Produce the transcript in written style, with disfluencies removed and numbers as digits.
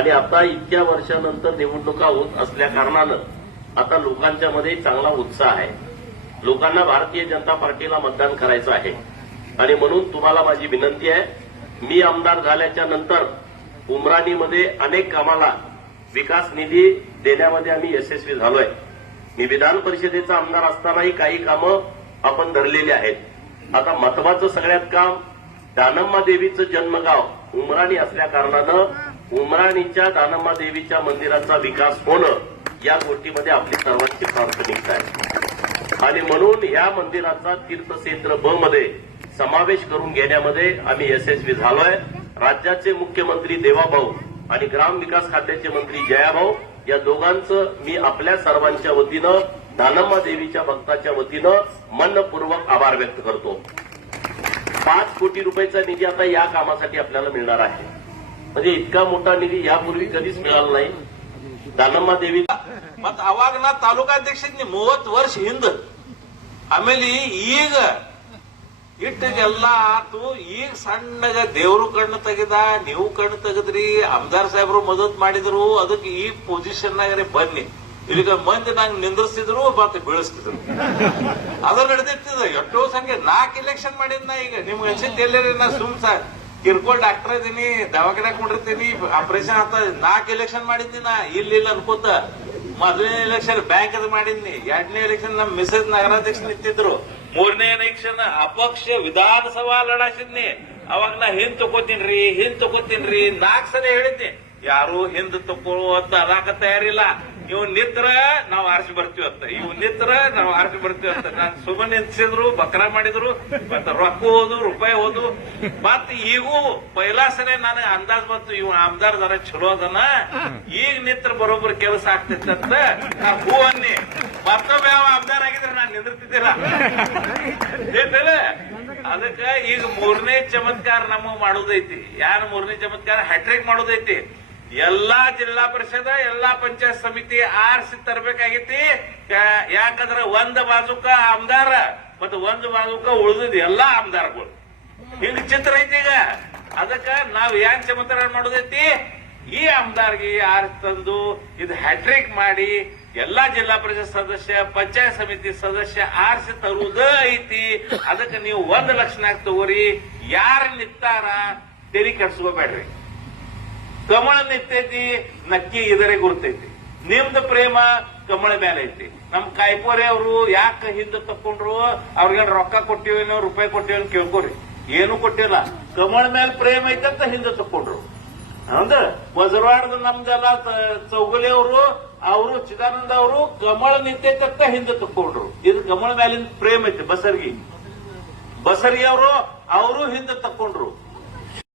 आणि आता इतक्या वर्षानंतर निवडणुका होत असल्या कारणानं आता लोकांच्या मध्ये चांगला उत्साह आहे. लोकांना भारतीय जनता पार्टीला मतदान करायचं आहे आणि म्हणून तुम्हाला माझी विनंती आहे, मी आमदार झाल्याच्या नंतर उमराणीमध्ये अनेक कामाला विकास निधी देण्यामध्ये आम्ही यशस्वी झालोय. मी विधान परिषदेचा आमदार असतानाही काही कामं आपण धरलेली आहेत. आता महत्वाचं सगळ्यात काम दानम्मा देवीचं जन्मगाव उमराणी असल्या कारणानं उमराणीच्या दानम्मा देवीच्या मंदिराचा विकास होणं या गोष्टीमध्ये आपली सर्वांची प्राथमिकता आहे आणि म्हणून या मंदिराचा तीर्थक्षेत्र ब मध्ये समावेश करून घेण्यामध्ये आम्ही यशस्वी झालोय. राज्याचे मुख्यमंत्री देवाभाऊ आणि ग्रामविकास खात्याचे मंत्री जयाभाऊ या दोघांचं मी आपल्या सर्वांच्या वतीनं दानम्मा देवीच्या भक्ताच्या वतीनं मनपूर्वक आभार व्यक्त करतो. 5 कोटी रुपयाचा निधी आता या कामासाठी आपल्याला मिळणार आहे. म्हणजे इतका मोठा निधी यापूर्वी कधीच मिळाला नाही. दानम्मा देवी ಮತ್ ಅವಾಗ ನಾ ತಾಲೂಕಾಧ್ಯಕ್ಷ 30 ವರ್ಷ ಹಿಂದ ಆಮೇಲೆ ಈಗ ಇಟ್ಟಿಗೆಲ್ಲ ಆತು. ಈಗ ಸಣ್ಣಗ ದೇವ್ರು ಕಣ್ಣು ತೆಗೆದ, ನೀವು ಕಣ್ಣು ತೆಗೆದ್ರಿ, ಆಮದಾರ್ ಸಾಹೇಬ್ರು ಮದತ್ ಮಾಡಿದ್ರು. ಅದಕ್ಕೆ ಈ ಪೊಸಿಷನ್ ನಾಗರೆ ಬನ್ನಿ. ಈಗ ಮಂದಿ ನಂಗೆ ನಿಂದ್ರಿಸ್ತಿದ್ರು ಮತ್ತೆ ಬೀಳಿಸ್ತಿದ್ರು. ಅದ ನಡೆದಿರ್ತದ. ಎಷ್ಟೋ ಸಂಖ್ಯೆ 4 ಎಲೆಕ್ಷನ್ ಮಾಡಿದ್ನ. ಈಗ ನಿಮ್ಗೆ ಅನ್ಸಿತ್ತು ಎಲ್ಲರಿ ನಾ ಕಿರ್ಕೋಲ್ ಡಾಕ್ಟರ್ ಇದೀನಿ, ದವಾಖಾನೆ ಕೊಂಡಿರ್ತೀನಿ, ಆಪರೇಷನ್ ಆತ 4 ಎಲೆಕ್ಷನ್ ಮಾಡಿದ್ನಿ ನಾ. ಇಲ್ಲ ಅನ್ಕೋತ ಮೊದಲನೇ ಎಲೆಕ್ಷನ್ ಬ್ಯಾಂಕ್ ಅದ್ ಮಾಡಿದ್ನಿ. 2ನೇ ಎಲೆಕ್ಷನ್ ನಮ್ಮ ಮಿಸಸ್ ನಗರಾಧ್ಯಕ್ಷ ನಿಂತಿದ್ರು. 3ನೇ ಎಲೆಕ್ಷನ್ ಅಪಕ್ಷ ವಿಧಾನಸಭಾ ಲಡಾಸಿದ್ನಿ. ಅವಾಗ ನಾ ಹಿಂದ್ ತಗೋತೀನ್ರಿ 4 ಸಲ ಹೇಳಿದ್ನಿ. ಯಾರು ಹಿಂದ್ ತಕೊಳ್ಳೋ ಅಂತ ಅದಾಕ ತಯಾರಿಲ್ಲ. ಇವ್ ನಿತ್ರ ನಾವ್ ಆರಿಸಿ ಬರ್ತೀವತ್ತ, ಇವ್ ನಿತ್ರ ನಾವ್ ಆರಿಸಿ ಬರ್ತೀವತ್ತ. ನಾನ್ ಸುಮ್ಮನೆ ನಿಂತಿಸಿದ್ರು, ಬಕ್ರಾ ಮಾಡಿದ್ರು, ಮತ್ತೆ ರೊಕ್ಕ ಹೋದು, ರೂಪಾಯಿ ಹೋದು. ಮತ್ ಈಗೂ ಪೈಲಾ ಸರಿ ನನಗೆ ಅಂದಾಜ್ ಬಂತು, ಇವ್ ಆಮದಾರ್ ಜರ ಚಲೋ ಅದನ, ಈಗ ನಿತ್ರ ಬರೋಬ್ಬರ ಕೆಲಸ ಆಗ್ತಿತ್ತಂತ ನಾ ಹೂ ಅನ್ನಿ. ಮತ್ತೊಮ್ಮೆ ಯಾವ ಆಮದಾರ್ ಆಗಿದ್ರೆ ನಾನ್ ನಿಂದಿರ್ತಿದ್ದಿಲ್ಲ. ಅದಕ್ಕ ಈಗ 3ನೇ ಚಮತ್ಕಾರ ನಮಗ್ ಮಾಡೋದೈತಿ. ಯಾರು 3ನೇ ಚಮತ್ಕಾರ ಹ್ಯಾಟ್ರಿಕ್ ಮಾಡೋದೈತಿ. ಎಲ್ಲಾ ಜಿಲ್ಲಾ ಪರಿಷದ, ಎಲ್ಲಾ ಪಂಚಾಯತ್ ಸಮಿತಿ ಆರಿಸಿ ತರಬೇಕಾಗೈತಿ. ಯಾಕಂದ್ರೆ ಒಂದ್ ಬಾಜುಕ ಆಮದಾರ ಮತ್ತು ಒಂದ್ ಬಾಜುಕ ಉಳಿದ ಎಲ್ಲಾ ಆಮದಾರಗಳು. ಹಿಂಗ್ ಚಿತ್ರ ಐತಿ ಈಗ. ಅದಕ್ಕ ನಾವ್ ಏನ್ ಚಮತ್ಕಾರ ಮಾಡೋದೈತಿ, ಈ ಆಮದಾರ್ಗೆ ಆರಿಸಿ ತಂದು ಇದು ಹ್ಯಾಟ್ರಿಕ್ ಮಾಡಿ ಎಲ್ಲಾ ಜಿಲ್ಲಾ ಪರಿಷತ್ ಸದಸ್ಯ, ಪಂಚಾಯತ್ ಸಮಿತಿ ಸದಸ್ಯ ಆರಿಸಿ ತರುವುದ ಐತಿ. ಅದಕ್ಕೆ ನೀವು 1 ಲಕ್ಷನಾಗ ತಗೋರಿ. ಯಾರು ನಿಂತಾರ ತೆರಿ ಕೆಡ್ಸ್ಕೋಬೇಡ್ರಿ. ಕಮಳ ನಿಂತೈತಿ, ನಕ್ಕಿ ಇದರೇ ಗುರ್ತೈತಿ. ನಿಮ್ದು ಪ್ರೇಮ ಕಮಳ ಮೇಲೆ ಐತಿ. ನಮ್ ಕಾಯ್ಪೋರೆ ಅವರು ಯಾಕೆ ಹಿಂದೆ ತಕೊಂಡ್ರು, ಅವ್ರಿಗೆ ರೊಕ್ಕ ಕೊಟ್ಟಿವೇನೋ, ರೂಪಾಯಿ ಕೊಟ್ಟಿವೇನೋ ಕೇಳ್ಕೊರಿ. ಏನು ಕೊಟ್ಟಿಲ್ಲ. ಕಮಳ ಮೇಲೆ ಪ್ರೇಮ ಐತಂತ ಹಿಂದೆ ತಕೊಂಡ್ರು. ಅಂದ್ರ ವಜರವಾಡದ ನಮ್ದೆಲ್ಲ ಚೌಗಲಿ ಅವರು ಚಿದಾನಂದ ಅವರು ಕಮಳ ನಿಂತೈತಂತ ಹಿಂದೆ ತಕೊಂಡ್ರು. ಇದು ಕಮಳ ಮೇಲಿನ ಪ್ರೇಮ ಐತಿ. ಬಸರ್ಗಿ ಅವರು ಹಿಂದೆ ತಕೊಂಡ್ರು.